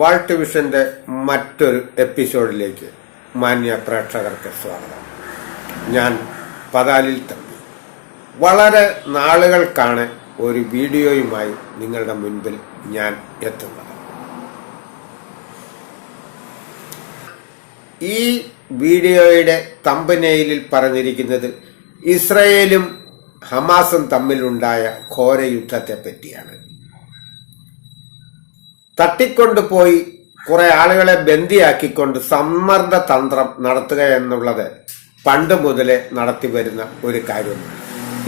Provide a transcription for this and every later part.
Walt വിഷന്റെ മറ്റൊരു എപ്പിസോഡിലേക്ക് മാന്യ പ്രേക്ഷകർക്ക് സ്വാഗതം. ഞാൻ പതാലിൽ തമ്പി. വളരെ നാളുകൾക്കാണ് ഒരു വീഡിയോയുമായി നിങ്ങളുടെ മുൻപിൽ ഞാൻ എത്തുന്നത്. ഈ വീഡിയോയുടെ തമ്പനെയിലിൽ പറഞ്ഞിരിക്കുന്നത് ഇസ്രയേലും ഹമാസും തമ്മിലുണ്ടായ ഘോര യുദ്ധത്തെ പറ്റിയാണ്. തട്ടിക്കൊണ്ടുപോയി കുറെ ആളുകളെ ബന്ദിയാക്കിക്കൊണ്ട് സമ്മർദ്ദ തന്ത്രം നടത്തുക എന്നുള്ളത് പണ്ട് മുതലേ നടത്തി വരുന്ന ഒരു കാര്യമാണ്.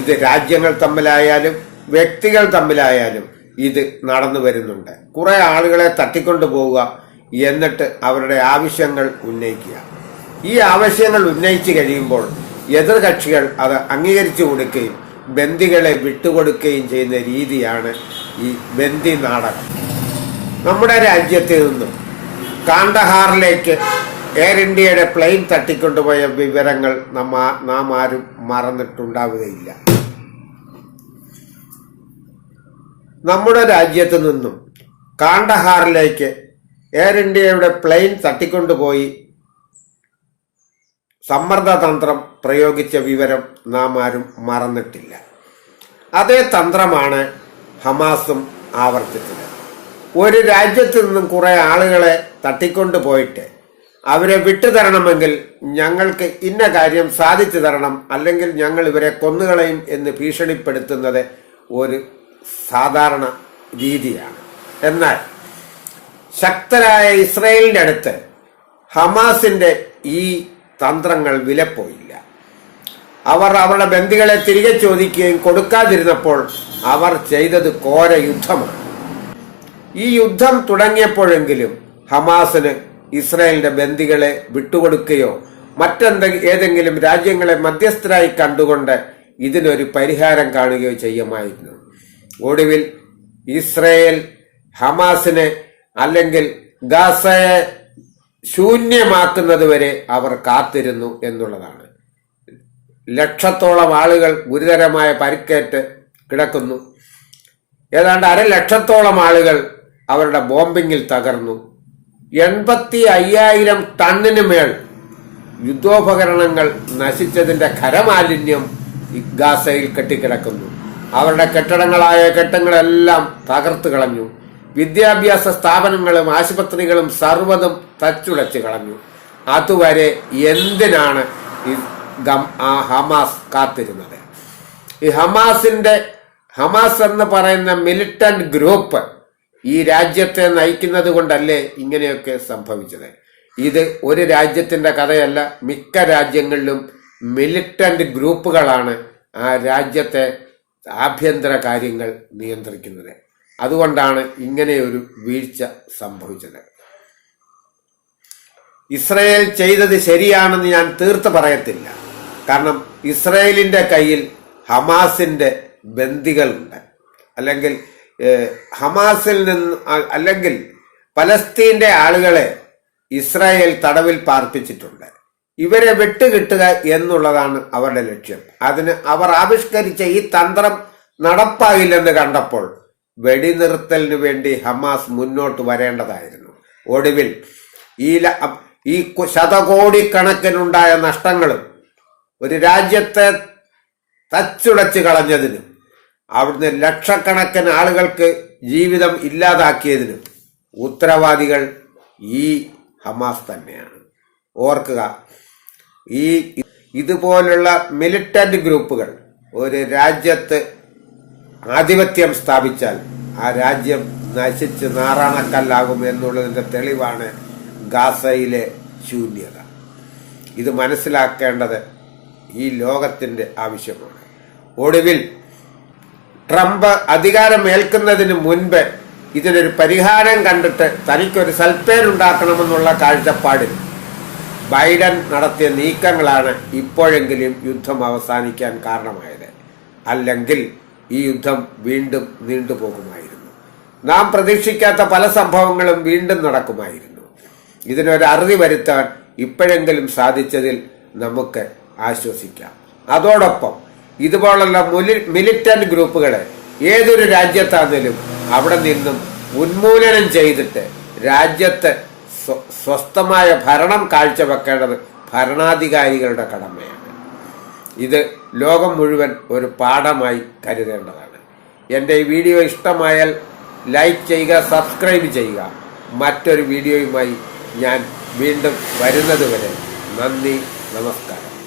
ഇത് രാജ്യങ്ങൾ തമ്മിലായാലും വ്യക്തികൾ തമ്മിലായാലും ഇത് നടന്നു വരുന്നുണ്ട്. കുറെ ആളുകളെ തട്ടിക്കൊണ്ടുപോവുക, എന്നിട്ട് അവരുടെ ആവശ്യങ്ങൾ ഉന്നയിക്കുക. ഈ ആവശ്യങ്ങൾ ഉന്നയിച്ചു കഴിയുമ്പോൾ എതിർകക്ഷികൾ അത് അംഗീകരിച്ചു കൊടുക്കുകയും ബന്ദികളെ വിട്ടുകൊടുക്കുകയും ചെയ്യുന്ന രീതിയാണ് ഈ ബന്ദി നാടകം. നമ്മുടെ രാജ്യത്ത് നിന്നും കാണ്ഡഹാറിലേക്ക് എയർ ഇന്ത്യയുടെ പ്ലെയിൻ തട്ടിക്കൊണ്ടുപോയ വിവരങ്ങൾ നാം ആരും മറന്നിട്ടുണ്ടാവുകയില്ല. നമ്മുടെ രാജ്യത്ത് നിന്നും കാണ്ഡഹാറിലേക്ക് എയർ ഇന്ത്യയുടെ പ്ലെയിൻ തട്ടിക്കൊണ്ടുപോയി സമ്മർദ്ദതന്ത്രം പ്രയോഗിച്ച വിവരം നാം ആരും മറന്നിട്ടില്ല. അതേ തന്ത്രമാണ് ഹമാസും ആവർത്തിച്ചത്. ഒരു രാജ്യത്ത് നിന്നും കുറെ ആളുകളെ തട്ടിക്കൊണ്ടുപോയിട്ട് അവരെ വിട്ടുതരണമെങ്കിൽ ഞങ്ങൾക്ക് ഇന്ന കാര്യം സാധിച്ചു തരണം, അല്ലെങ്കിൽ ഞങ്ങൾ ഇവരെ കൊന്നുകളയും എന്ന് ഭീഷണിപ്പെടുത്തുന്നത് ഒരു സാധാരണ രീതിയാണ്. എന്നാൽ ശക്തരായ ഇസ്രയേലിന്റെ അടുത്ത് ഹമാസിന്റെ ഈ തന്ത്രങ്ങൾ വിലപ്പോയില്ല. അവർ അവരുടെ ബന്ദികളെ തിരികെ ചോദിക്കുകയും കൊടുക്കാതിരുന്നപ്പോൾ അവർ ചെയ്തത് ഘോര യുദ്ധമാണ്. ഈ യുദ്ധം തുടങ്ങിയപ്പോഴെങ്കിലും ഹമാസിന് ഇസ്രായേലിന്റെ ബന്ദികളെ വിട്ടുകൊടുക്കുകയോ ഏതെങ്കിലും രാജ്യങ്ങളെ മധ്യസ്ഥരായി കണ്ടുകൊണ്ട് ഇതിനൊരു പരിഹാരം കാണുകയോ ചെയ്യുമായിരുന്നു. ഒടുവിൽ ഇസ്രായേൽ ഹമാസിനെ അല്ലെങ്കിൽ ഗാസയെ ശൂന്യമാക്കുന്നത് വരെ അവർ കാത്തിരുന്നു എന്നുള്ളതാണ്. ലക്ഷത്തോളം ആളുകൾ ഗുരുതരമായ പരിക്കേറ്റ് കിടക്കുന്നു. ഏതാണ്ട് 1,00,000 ആളുകൾ അവരുടെ ബോംബിങ്ങിൽ തകർന്നു. 85,000 ടണ്ണിന് മേൽ യുദ്ധോപകരണങ്ങൾ നശിച്ചതിന്റെ ഖരമാലിന്യം ഗാസയിൽ കെട്ടിക്കിടക്കുന്നു. അവരുടെ കെട്ടിടങ്ങളെല്ലാം തകർത്തു കളഞ്ഞു. വിദ്യാഭ്യാസ സ്ഥാപനങ്ങളും ആശുപത്രികളും സർവ്വതും തച്ചുടച്ച് കളഞ്ഞു. അതുവരെ എന്തിനാണ് ഹമാസ് കാത്തിരുന്നത്? ഈ ഹമാസ് എന്ന് പറയുന്ന മിലിറ്റന്റ് ഗ്രൂപ്പ് ഈ രാജ്യത്തെ നയിക്കുന്നത് കൊണ്ടല്ലേ ഇങ്ങനെയൊക്കെ സംഭവിച്ചത്? ഇത് ഒരു രാജ്യത്തിന്റെ കഥയല്ല. മിക്ക രാജ്യങ്ങളിലും മിലിറ്റന്റ് ഗ്രൂപ്പുകളാണ് ആ രാജ്യത്തെ ആഭ്യന്തര കാര്യങ്ങൾ നിയന്ത്രിക്കുന്നത്. അതുകൊണ്ടാണ് ഇങ്ങനെയൊരു വീഴ്ച സംഭവിച്ചത്. ഇസ്രയേൽ ചെയ്തത് ശരിയാണെന്ന് ഞാൻ തീർത്ത് പറയത്തില്ല. കാരണം ഇസ്രയേലിന്റെ കയ്യിൽ ഹമാസിന്റെ ബന്ദികളുണ്ട്, അല്ലെങ്കിൽ ഹമാസിൽ നിന്ന് അല്ലെങ്കിൽ പലസ്തീന്റെ ആളുകളെ ഇസ്രായേൽ തടവിൽ പാർപ്പിച്ചിട്ടുണ്ട്. ഇവരെ വിട്ടുകിട്ടുക എന്നുള്ളതാണ് അവരുടെ ലക്ഷ്യം. അതിന് അവർ ആവിഷ്കരിച്ച ഈ തന്ത്രം നടപ്പാകില്ലെന്ന് കണ്ടപ്പോൾ വെടിനിർത്തലിന് വേണ്ടി ഹമാസ് മുന്നോട്ട് വരേണ്ടതായിരുന്നു. ഒടുവിൽ ഈ ശതകോടിക്കണക്കിനുണ്ടായ നഷ്ടങ്ങളും ഒരു രാജ്യത്തെ തച്ചുടച്ച് കളഞ്ഞതിനും അവിടുന്ന് ലക്ഷക്കണക്കിന് ആളുകൾക്ക് ജീവിതം ഇല്ലാതാക്കിയതിനും ഉത്തരവാദികൾ ഈ ഹമാസ് തന്നെയാണ്. ഓർക്കുക, ഇതുപോലുള്ള മിലിറ്റന്റ് ഗ്രൂപ്പുകൾ ഒരു രാജ്യത്ത് ആധിപത്യം സ്ഥാപിച്ചാൽ ആ രാജ്യം നശിച്ച് നാറാണക്കല്ലാകും എന്നുള്ളതിന്റെ തെളിവാണ് ഗാസയിലെ ശൂന്യത. ഇത് മനസ്സിലാക്കേണ്ടത് ഈ ലോകത്തിന്റെ ആവശ്യമാണ്. ഒടുവിൽ ട്രംപ് അധികാരമേൽക്കുന്നതിന് മുൻപ് ഇതിനൊരു പരിഹാരം കണ്ടിട്ട് തനിക്കൊരു സൽപ്പേരുണ്ടാക്കണമെന്നുള്ള കാഴ്ചപ്പാടിൽ ബൈഡൻ നടത്തിയ നീക്കങ്ങളാണ് ഇപ്പോഴെങ്കിലും യുദ്ധം അവസാനിക്കാൻ കാരണമായത്. അല്ലെങ്കിൽ ഈ യുദ്ധം വീണ്ടും നീണ്ടുപോകുമായിരുന്നു. നാം പ്രതീക്ഷിക്കാത്ത പല സംഭവങ്ങളും വീണ്ടും നടക്കുമായിരുന്നു. ഇതിനൊരു അറുതി വരുത്താൻ ഇപ്പോഴെങ്കിലും സാധിച്ചതിൽ നമുക്ക് ആശ്വസിക്കാം. അതോടൊപ്പം ഇതുപോലുള്ള മിലിറ്റന്റ് ഗ്രൂപ്പുകളെ ഏതൊരു രാജ്യത്താണെങ്കിലും അവിടെ നിന്നും ഉന്മൂലനം ചെയ്തിട്ട് രാജ്യത്ത് സ്വസ്ഥമായ ഭരണം കാഴ്ചവെക്കേണ്ടത് ഭരണാധികാരികളുടെ കടമയാണ്. ഇത് ലോകം മുഴുവൻ ഒരു പാഠമായി കരുതേണ്ടതാണ്. എൻ്റെ ഈ വീഡിയോ ഇഷ്ടമായാൽ ലൈക്ക് ചെയ്യുക, സബ്സ്ക്രൈബ് ചെയ്യുക. മറ്റൊരു വീഡിയോയുമായി ഞാൻ വീണ്ടും വരുന്നത് വരെ നന്ദി, നമസ്കാരം.